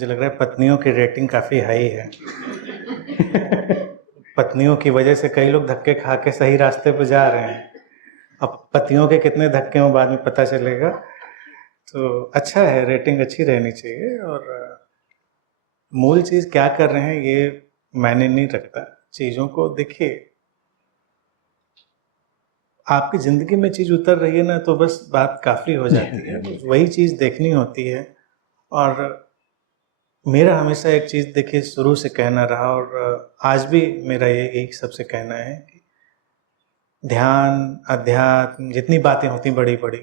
मुझे लग रहा है पत्नियों की रेटिंग काफ़ी हाई है। पत्नियों की वजह से कई लोग धक्के खा के सही रास्ते पर जा रहे हैं। अब पतियों के कितने धक्के हों बाद में पता चलेगा। तो अच्छा है, रेटिंग अच्छी रहनी चाहिए। और मूल चीज़ क्या कर रहे हैं ये मैंने नहीं रखता। चीज़ों को देखिए, आपकी ज़िंदगी में चीज़ उतर रही है ना तो बस बात काफ़ी हो जाती है। वही चीज़ देखनी होती है। और मेरा हमेशा एक चीज़ देखिए शुरू से कहना रहा और आज भी मेरा यही सबसे कहना है कि ध्यान, अध्यात्म, जितनी बातें होती बड़ी बड़ी,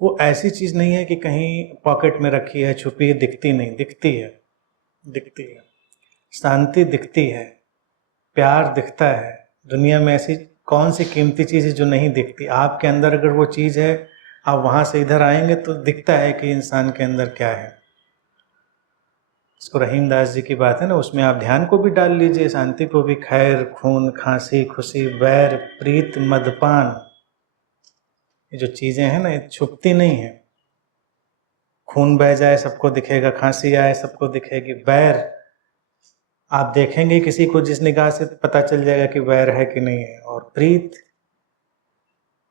वो ऐसी चीज़ नहीं है कि कहीं पॉकेट में रखी है, छुपी है, दिखती नहीं। दिखती है, दिखती है। शांति दिखती है, प्यार दिखता है। दुनिया में ऐसी कौन सी कीमती चीज़ है जो नहीं दिखती? आपके अंदर अगर वो चीज़ है, आप वहाँ से इधर आएंगे तो दिखता है कि इंसान के अंदर क्या है। इसको रहीमदास जी की बात है ना, उसमें आप ध्यान को भी डाल लीजिए, शांति को भी। खैर, खून, खांसी, खुशी, बैर, प्रीत, मदपान, ये जो चीज़ें हैं ना ये छुपती नहीं है। खून बह जाए सबको दिखेगा, खांसी आए सबको दिखेगी, बैर आप देखेंगे किसी को जिस निगाह से पता चल जाएगा कि बैर है कि नहीं है। और प्रीत,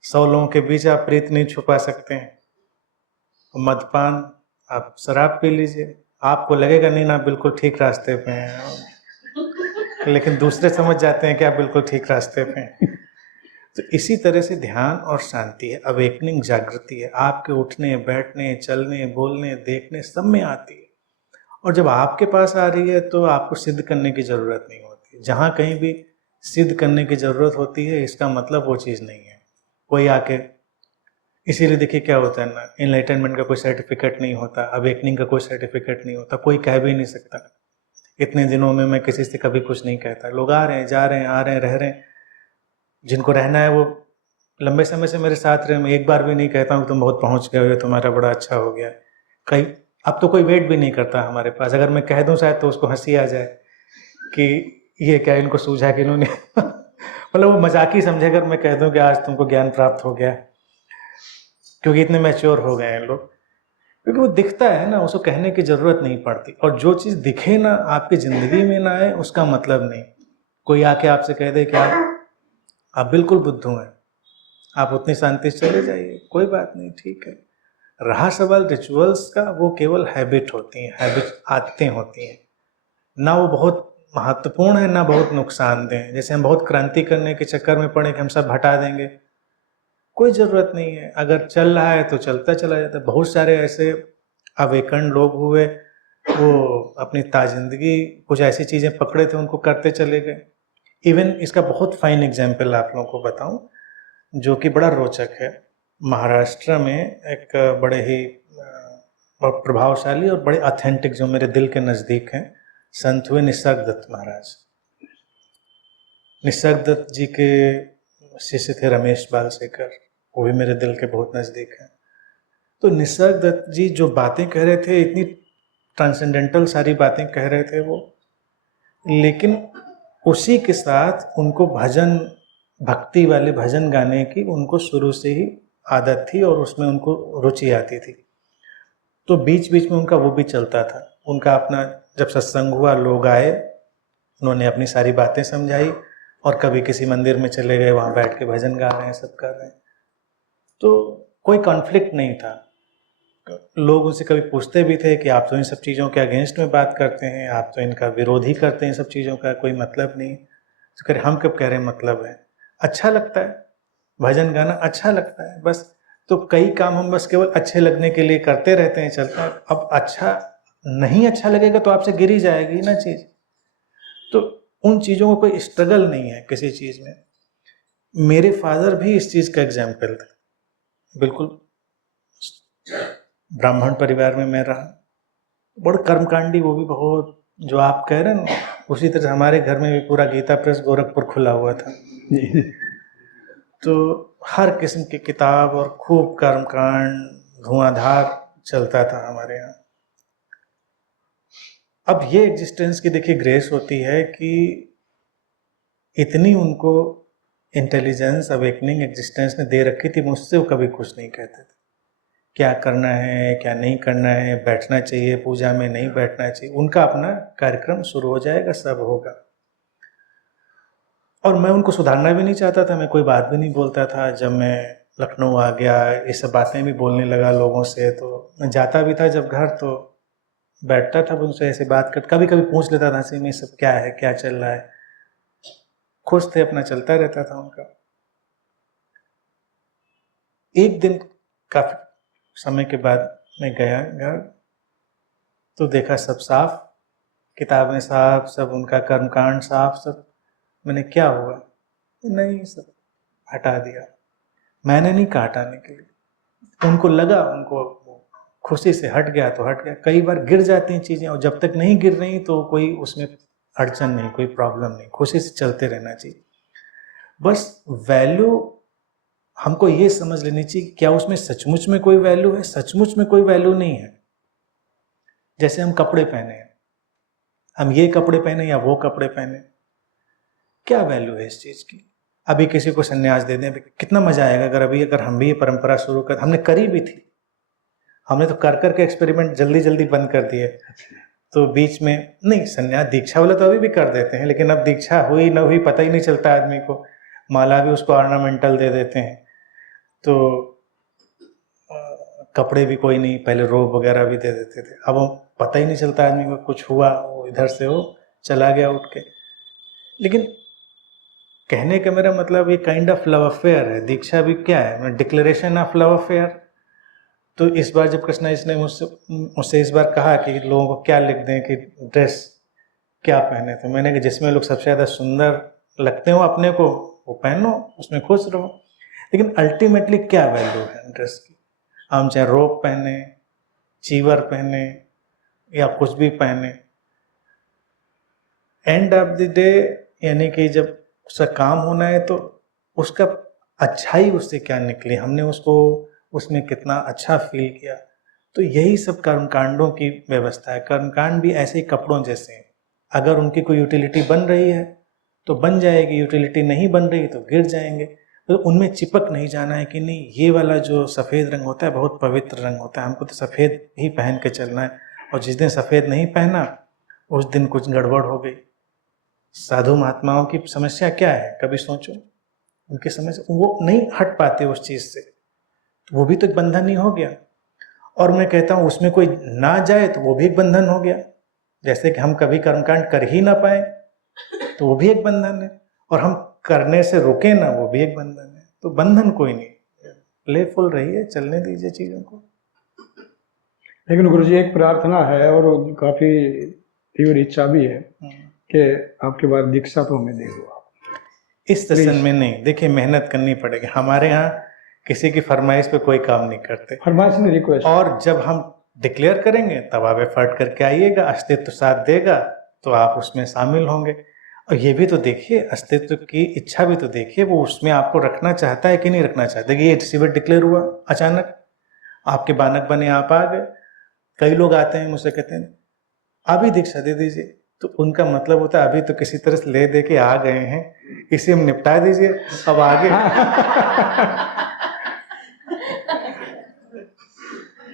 100 लोगों के बीच आप प्रीत नहीं छुपा सकते हैं। मदपान, आप शराब पी लीजिए, आपको लगेगा नहीं ना आप बिल्कुल ठीक रास्ते पे हैं, लेकिन दूसरे समझ जाते हैं कि आप बिल्कुल ठीक रास्ते पे हैं। तो इसी तरह से ध्यान और शांति है, अवेकनिंग, जागृति है, आपके उठने, बैठने, चलने, बोलने, देखने सब में आती है। और जब आपके पास आ रही है तो आपको सिद्ध करने की ज़रूरत नहीं होती। जहाँ कहीं भी सिद्ध करने की ज़रूरत होती है इसका मतलब वो चीज़ नहीं है। कोई आके, इसीलिए देखिए क्या होता है ना, एनलाइटनमेंट का कोई सर्टिफिकेट नहीं होता, अवेकनिंग का कोई सर्टिफिकेट नहीं होता, कोई कह भी नहीं सकता। इतने दिनों में मैं किसी से कभी कुछ नहीं कहता। लोग आ रहे हैं, जा रहे हैं, आ रहे हैं, रह रहे हैं। जिनको रहना है वो लंबे समय से मेरे साथ रहे। मैं एक बार भी नहीं कहता हूँ तुम बहुत पहुँच गए हो, तुम्हारा बड़ा अच्छा हो गया। कई अब तो कोई वेट भी नहीं करता हमारे पास। अगर मैं कह दूं शायद तो उसको हंसी आ जाए कि ये क्या इनको सूझा कि इन्होंने मतलब वो मजाकी समझे अगर मैं कह दूं कि आज तुमको ज्ञान प्राप्त हो गया, क्योंकि इतने मैच्योर हो गए हैं लोग। क्योंकि वो दिखता है ना, उसको कहने की जरूरत नहीं पड़ती। और जो चीज़ दिखे ना, आपकी जिंदगी में ना आए, उसका मतलब नहीं। कोई आके आपसे कह दे कि आप बिल्कुल बुद्धू हैं, आप उतनी शांति से चले जाइए, कोई बात नहीं, ठीक है। रहा सवाल रिचुअल्स का, वो केवल हैबिट होती हैं, हैबिट, आदतें होती हैं ना। वो बहुत महत्वपूर्ण है ना बहुत नुकसानदेह हैं। जैसे हम बहुत क्रांति करने के चक्कर में पड़े कि हम सब हटा देंगे, कोई ज़रूरत नहीं है। अगर चल रहा है तो चलता चला जाता है। बहुत सारे ऐसे अवेकन लोग हुए, वो अपनी ताजिंदगी कुछ ऐसी चीज़ें पकड़े थे उनको करते चले गए। इवन इसका बहुत फाइन एग्जाम्पल आप लोगों को बताऊं जो कि बड़ा रोचक है। महाराष्ट्र में एक बड़े ही प्रभावशाली और बड़े ऑथेंटिक, जो मेरे दिल के नज़दीक हैं, संत हुए निसर्ग दत्त महाराज। निसर्ग दत्त जी के शिष्य थे रमेश बालसेकर, वो भी मेरे दिल के बहुत नज़दीक हैं। तो निसर्ग दत्त जी जो बातें कह रहे थे, इतनी ट्रांसेंडेंटल सारी बातें कह रहे थे वो, लेकिन उसी के साथ उनको भजन, भक्ति वाले भजन गाने की उनको शुरू से ही आदत थी और उसमें उनको रुचि आती थी। तो बीच बीच में उनका वो भी चलता था। उनका अपना जब सत्संग हुआ, लोग आए, उन्होंने अपनी सारी बातें समझाई, और कभी किसी मंदिर में चले गए, वहाँ बैठ के भजन गा रहे हैं, सब कर रहे हैं। तो कोई कॉन्फ्लिक्ट नहीं था। लोग उनसे कभी पूछते भी थे कि आप तो इन सब चीज़ों के अगेंस्ट में बात करते हैं, आप तो इनका विरोधी करते हैं, इन सब चीज़ों का कोई मतलब नहीं। तो कह रहे, हम कब कह रहे हैं मतलब है, अच्छा लगता है भजन गाना, अच्छा लगता है बस। तो कई काम हम बस केवल अच्छे लगने के लिए करते रहते हैं, चलता है। अब अच्छा नहीं अच्छा लगेगा तो आपसे गिरी जाएगी ना चीज़। तो उन चीज़ों को कोई स्ट्रगल नहीं है किसी चीज़ में। मेरे फादर भी इस चीज़ का एग्जाम्पल थे। बिल्कुल ब्राह्मण परिवार में मैं रहा, बड़ा कर्मकांडी, वो भी बहुत, जो आप कह रहे हैं ना, उसी तरह हमारे घर में भी पूरा गीता प्रेस गोरखपुर खुला हुआ था। तो हर किस्म की किताब और खूब कर्मकांड, धुआंधार चलता था हमारे यहाँ। अब ये एग्जिस्टेंस की देखिए ग्रेस होती है कि इतनी उनको इंटेलिजेंस अवेकनिंग एग्जिस्टेंस ने दे रखी थी, मुझसे वो कभी कुछ नहीं कहते थे। क्या करना है क्या नहीं करना है, बैठना चाहिए पूजा में नहीं बैठना चाहिए, उनका अपना कार्यक्रम शुरू हो जाएगा, सब होगा। और मैं उनको सुधारना भी नहीं चाहता था, मैं कोई बात भी नहीं बोलता था। जब मैं लखनऊ आ गया, ये सब बातें भी बोलने लगा लोगों से, तो मैं जाता भी था जब घर, तो बैठता था उनसे ऐसे बात कर, कभी कभी पूछ लेता था हंसी में सब क्या है, क्या चल रहा है। खुश थे, अपना चलता रहता था उनका। एक दिन काफी समय के बाद मैं गया घर, तो देखा सब साफ, किताबें साफ, सब उनका कर्मकांड साफ, सब। मैंने क्या हुआ, नहीं सब हटा दिया। मैंने नहीं कहा हटाने के लिए, उनको लगा, उनको खुशी से हट गया तो हट गया। कई बार गिर जाती हैं चीजें, और जब तक नहीं गिर रही तो कोई उसमें अड़चन नहीं, कोई प्रॉब्लम नहीं, खुशी से चलते रहना चाहिए। बस वैल्यू हमको ये समझ लेनी चाहिए, क्या उसमें सचमुच में कोई वैल्यू है? सचमुच में कोई वैल्यू नहीं है। जैसे हम कपड़े पहने हैं, हम ये कपड़े पहने या वो कपड़े पहने, क्या वैल्यू है इस चीज की? अभी किसी को संन्यास दे दें, कितना मजा आएगा अगर हम भी ये परंपरा शुरू कर, हमने करी भी थी, हमने तो कर करके एक्सपेरिमेंट जल्दी जल्दी बंद कर दिए। तो बीच में नहीं, संन्यास दीक्षा वाला तो अभी भी कर देते हैं, लेकिन अब दीक्षा हुई ना हुई पता ही नहीं चलता आदमी को। माला भी उसको ऑर्नामेंटल दे देते हैं। तो कपड़े भी कोई नहीं, पहले रोब वगैरह भी दे देते थे, अब पता ही नहीं चलता आदमी को, कुछ हुआ वो इधर से वो चला गया उठ के। लेकिन कहने का मेरा मतलब ये काइंड ऑफ लव अफेयर है। दीक्षा भी क्या है, डिक्लेरेशन ऑफ लव अफेयर। तो इस बार जब कृष्णा जी ने मुझसे इस बार कहा कि लोगों को क्या लिख दें कि ड्रेस क्या पहने, तो मैंने कहा जिसमें लोग सबसे ज़्यादा सुंदर लगते हो अपने को वो पहनो, उसमें खुश रहो। लेकिन अल्टीमेटली क्या वैल्यू है ड्रेस की? हम चाहे रोब पहने, चीवर पहने या कुछ भी पहने, एंड ऑफ द डे यानी कि जब उसका काम होना है तो उसका अच्छाई उससे क्या निकली, हमने उसको उसमें कितना अच्छा फील किया। तो यही सब कर्मकांडों की व्यवस्था है। कर्मकांड भी ऐसे ही कपड़ों जैसे हैं, अगर उनकी कोई यूटिलिटी बन रही है तो बन जाएगी, यूटिलिटी नहीं बन रही तो गिर जाएंगे। तो उनमें चिपक नहीं जाना है कि नहीं ये वाला जो सफ़ेद रंग होता है बहुत पवित्र रंग होता है, हमको तो सफ़ेद ही पहन के चलना है, और जिस दिन सफ़ेद नहीं पहना उस दिन कुछ गड़बड़ हो गई। साधु महात्माओं की समस्या क्या है, कभी सोचो? उनकी समस्या वो नहीं हट पाते उस चीज़ से, तो वो भी तो एक बंधन ही हो गया। और मैं कहता हूँ उसमें कोई ना जाए तो वो भी एक बंधन हो गया। जैसे कि हम कभी कर्मकांड कर ही ना पाए तो वो भी एक बंधन है, और हम करने से रुके ना वो भी एक बंधन है। तो बंधन कोई नहीं, प्लेफुल रहिए, चलने दीजिए चीज़ों को। लेकिन गुरुजी एक प्रार्थना है और काफ़ी तीव्र इच्छा भी है कि आपके बाद दीक्षा तो हमें दे दो आप। इस सेशन में नहीं, देखिए मेहनत करनी पड़ेगी। हमारे यहाँ किसी की फरमाइश पे कोई काम नहीं करते, फरमाइश नहीं, रिक्वेस्ट। और जब हम डिक्लेयर करेंगे तब आप एफर्ट करके आइएगा, अस्तित्व साथ देगा तो आप उसमें शामिल होंगे। और ये भी तो देखिए, अस्तित्व की इच्छा भी तो देखिए, वो उसमें आपको रखना चाहता है कि नहीं रखना चाहता। ये शिविर डिक्लेयर हुआ, अचानक आपके बानक बने, आप आ गए। कई लोग आते हैं मुझसे कहते हैं अभी दीक्षा दे दीजिए, तो उनका मतलब होता है अभी तो किसी तरह से ले दे के आ गए हैं, इसे हम निपटा दीजिए, अब आगे।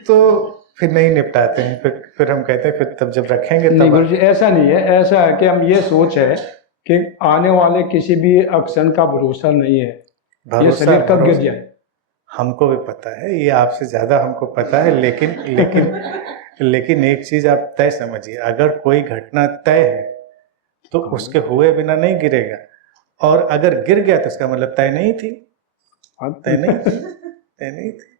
तो फिर नहीं निपटाते हैं, फिर हम कहते हैं फिर तब जब रखेंगे तब। नहीं गुरुजी, ऐसा नहीं है, ऐसा है कि हम ये सोच है कि आने वाले किसी भी एक्शन का भरोसा नहीं है, ये शरीर कब गिर जाए। हमको भी पता है, ये आपसे ज्यादा हमको पता है, लेकिन एक चीज आप तय समझिए, अगर कोई घटना तय है तो उसके हुए बिना नहीं गिरेगा, और अगर गिर गया तो इसका मतलब तय नहीं थी, तय नहीं थी।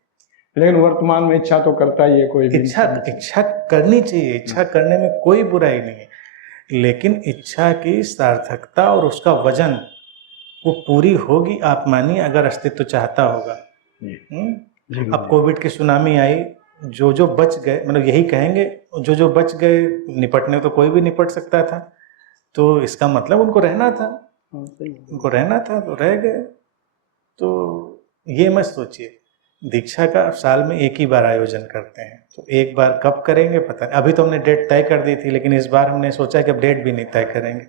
लेकिन वर्तमान में इच्छा तो करता ही है कोई भी। इच्छा करनी चाहिए, इच्छा करने में कोई बुराई नहीं है, लेकिन इच्छा की सार्थकता और उसका वजन वो पूरी होगी, आप मानिए, अगर अस्तित्व चाहता होगा। अब कोविड की सुनामी आई, जो बच गए, मतलब यही कहेंगे, जो बच गए, निपटने तो कोई भी निपट सकता था, तो इसका मतलब उनको रहना था, तो रह गए। तो ये मत सोचिए, दीक्षा का साल में एक ही बार आयोजन करते हैं, तो एक बार कब करेंगे पता नहीं। अभी तो हमने डेट तय कर दी थी, लेकिन इस बार हमने सोचा कि अब डेट भी नहीं तय करेंगे,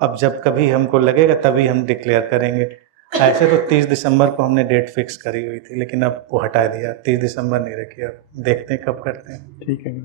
अब जब कभी हमको लगेगा तभी हम डिक्लेयर करेंगे। ऐसे तो 30 दिसंबर को हमने डेट फिक्स करी हुई थी, लेकिन अब वो हटा दिया, 30 दिसंबर नहीं रखी, अब देखते हैं कब करते हैं। ठीक है।